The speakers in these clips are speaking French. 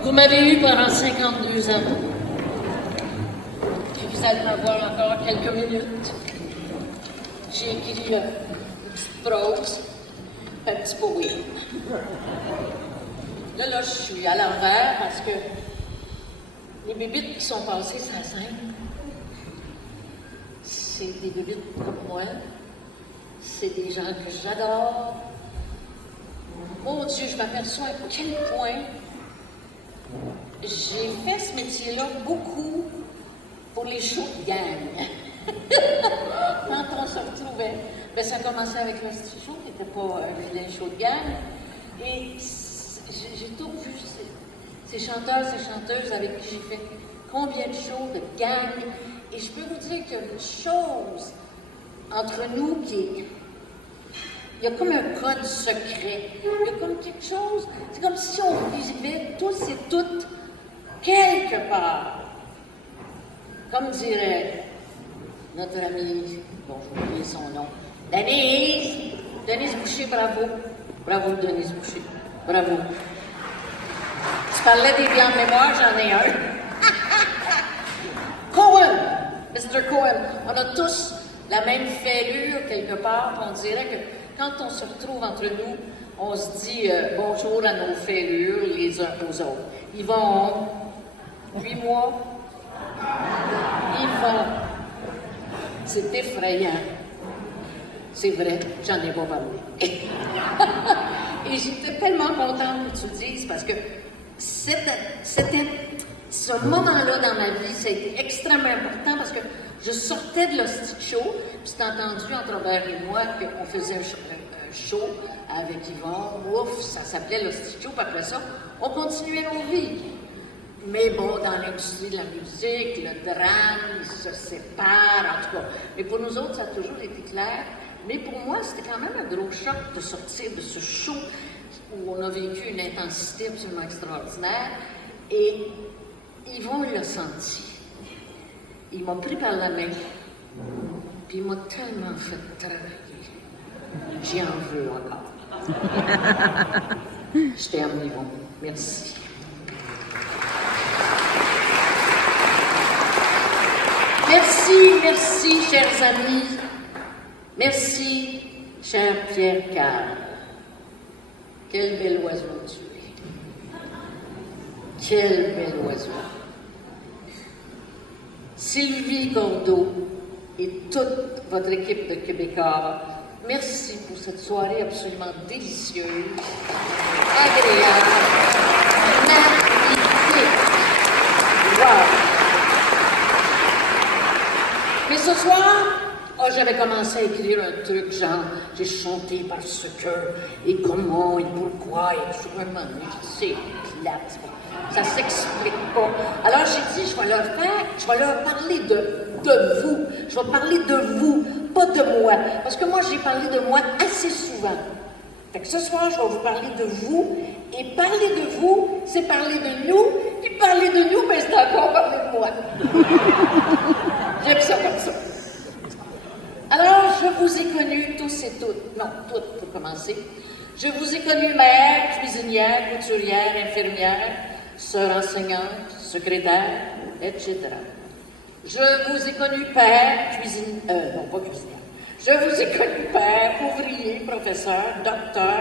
Vous m'avez eu pendant 52 ans. Et vous allez m'avoir encore quelques minutes. J'ai écrit une petite prose, un petit poème. Là, je suis à l'envers parce que les bébites qui sont passées sur la scène, c'est des bébites comme moi. C'est des gens que j'adore. Oh Dieu, je m'aperçois à quel point j'ai fait ce métier-là beaucoup pour les shows de gang. Quand on se retrouvait, ben, ça commençait avec le petit show, qui n'était pas un vilain show de gang. Et j'ai tout vu ces chanteurs, ces chanteuses avec qui j'ai fait combien de shows de gang. Et je peux vous dire qu'il y a une chose entre nous qui est... Il y a comme un code secret. Il y a comme quelque chose... C'est comme si on vivait tous et toutes quelque part. Comme dirait notre amie, bon, j'ai oublié son nom, Denise Boucher, bravo. Bravo, Denise Boucher. Bravo. Tu parlais des blancs de mémoire, j'en ai un. Cohen! Mr. Cohen, on a tous la même fêlure quelque part, on dirait que quand on se retrouve entre nous, on se dit bonjour à nos fêlures les uns aux autres. Yvon, 8 mois. Yvon, c'est effrayant. C'est vrai, j'en ai pas parlé. Et j'étais tellement contente que tu le dises parce que ce moment-là dans ma vie, ça a été extrêmement important parce que je sortais de l'hostie show, puis c'est entendu entre Robert et moi qu'on faisait un show avec Yvon. Ouf, ça s'appelait l'hostie show, puis après ça, on continuait nos vies. Mais bon, dans l'industrie de la musique, le drame, ils se séparent, en tout cas. Mais pour nous autres, ça a toujours été clair. Mais pour moi, c'était quand même un gros choc de sortir de ce show où on a vécu une intensité absolument extraordinaire. Et Yvon l'a senti. Il m'a pris par la main, puis il m'a tellement fait travailler. J'y en veux encore. Je t'aime, Yvon. Merci. Merci, chers amis. Merci, cher Pierre Carl. Quel bel oiseau tu es. Quel bel oiseau. Sylvie Gordeau et toute votre équipe de Québécois, merci pour cette soirée absolument délicieuse, agréable, magnifique. Wow! Mais ce soir, j'avais commencé à écrire un truc genre, j'ai chanté parce que, et comment, et pourquoi, et tout ça, c'est plate. Ça s'explique pas. Alors j'ai dit, je vais leur parler de vous. Je vais parler de vous, pas de moi. Parce que moi, j'ai parlé de moi assez souvent. Fait que ce soir, je vais vous parler de vous. Et parler de vous, c'est parler de nous. Puis parler de nous, ben c'est encore parler de moi. J'aime ça comme ça. Alors, je vous ai connus tous et toutes. Non, toutes pour commencer. Je vous ai connus mère, cuisinière, couturière, infirmière, sœur enseignante, secrétaire, etc. Je vous ai connu père, non pas cuisinière. Je vous ai connu père, ouvrier, professeur, docteur,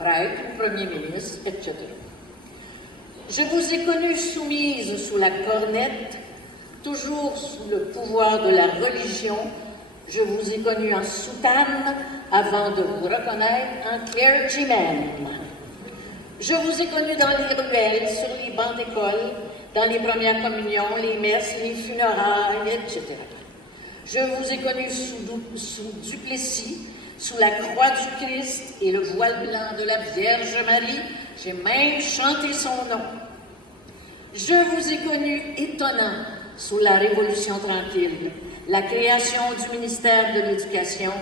prêtre, premier ministre, etc. Je vous ai connu soumise sous la cornette, toujours sous le pouvoir de la religion. Je vous ai connu en soutane avant de vous reconnaître en clergyman. Je vous ai connu dans les ruelles, sur les bancs d'école, dans les premières communions, les messes, les funérailles, etc. Je vous ai connu sous Duplessis, sous la croix du Christ et le voile blanc de la Vierge Marie. J'ai même chanté son nom. Je vous ai connu étonnant sous la Révolution tranquille, la création du ministère de l'Éducation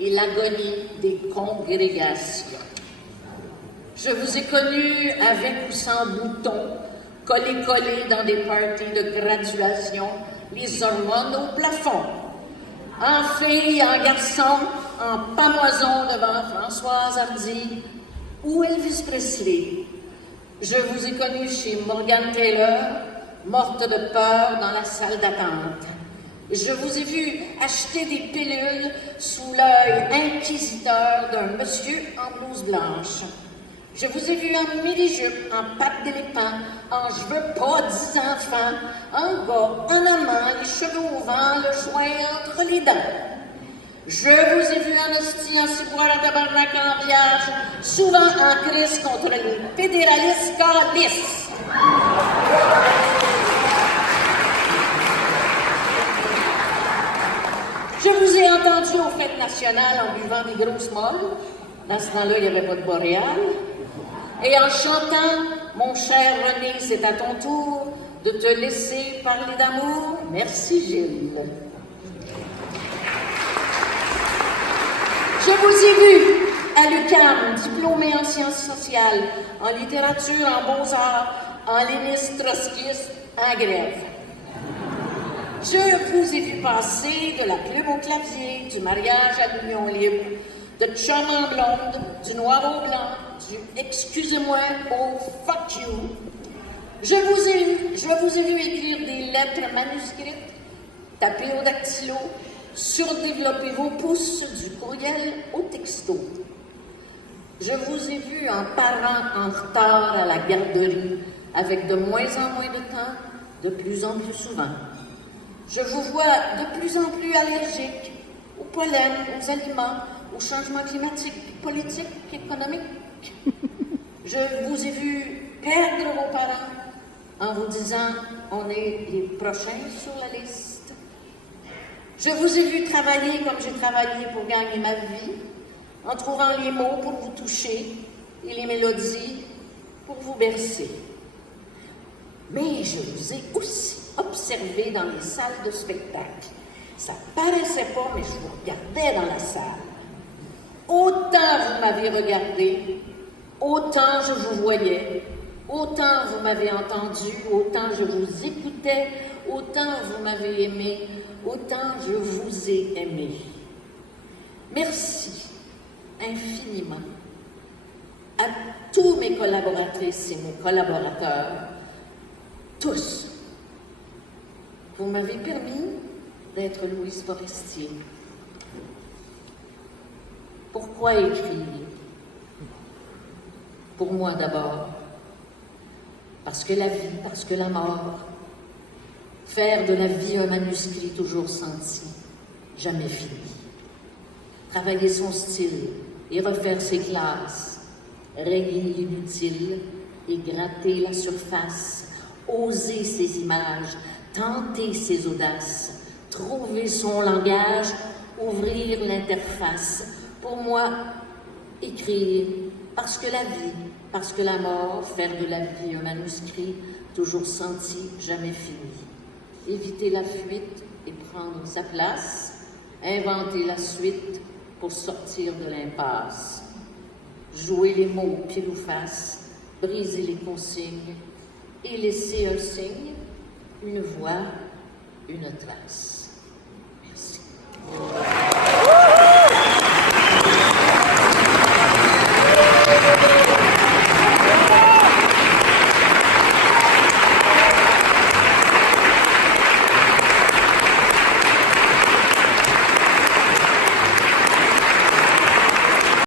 et l'agonie des congrégations. Je vous ai connu avec ou sans boutons, collés dans des parties de graduation, les hormones au plafond. En fille, en garçon, en pamoison devant Françoise Hardy ou Elvis Presley. Je vous ai connu chez Morgan Taylor, morte de peur dans la salle d'attente. Je vous ai vu acheter des pilules sous l'œil inquisiteur d'un monsieur en blouse blanche. Je vous ai vu en mini-jupe, en pattes d'éléphant, en je veux pas 10 enfants, en gars, en amant, les cheveux au vent, le joint entre les dents. Je vous ai vu en hostie, en ciboire, en tabarnak, en vierge, souvent en crise contre les fédéralistes calistes. Je vous ai entendu aux fêtes nationales en buvant des grosses molles. Dans ce temps-là, il n'y avait pas de boréal. Et en chantant « Mon cher René, c'est à ton tour de te laisser parler d'amour. Merci, Gilles. » Je vous ai vu à l'UQAM, diplômé en sciences sociales, en littérature, en beaux-arts, en léniste trotskiste, en grève. Je vous ai vu passer de la plume au clavier, du mariage à l'union libre, de chum en blonde, du noir au blanc, du excusez-moi au fuck you. Je vous ai vu écrire des lettres manuscrites, taper au dactylo, surdévelopper vos pouces du courriel au texto. Je vous ai vu en parent en retard à la garderie, avec de moins en moins de temps, de plus en plus souvent. Je vous vois de plus en plus allergique au pollen, aux aliments, au changement climatique, politique, économique. Je vous ai vu perdre vos parents en vous disant « on est les prochains sur la liste ». Je vous ai vu travailler comme j'ai travaillé pour gagner ma vie, en trouvant les mots pour vous toucher et les mélodies pour vous bercer. Mais je vous ai aussi observé dans les salles de spectacle. Ça paraissait pas, mais je vous regardais dans la salle. Autant vous m'avez regardé, autant je vous voyais, autant vous m'avez entendu, autant je vous écoutais, autant vous m'avez aimé, autant je vous ai aimé. Merci infiniment à tous mes collaboratrices et mes collaborateurs, tous. Vous m'avez permis d'être Louise Forestier. Pourquoi écrire? Pour moi d'abord. Parce que la vie, parce que la mort. Faire de la vie un manuscrit toujours senti, jamais fini. Travailler son style et refaire ses classes. Régler l'inutile et gratter la surface. Oser ses images, tenter ses audaces. Trouver son langage, ouvrir l'interface. Pour moi, écrire, parce que la vie, parce que la mort, faire de la vie un manuscrit, toujours senti, jamais fini. Éviter la fuite et prendre sa place, inventer la suite pour sortir de l'impasse. Jouer les mots pile ou face, briser les consignes et laisser un signe, une voix, une trace. Merci.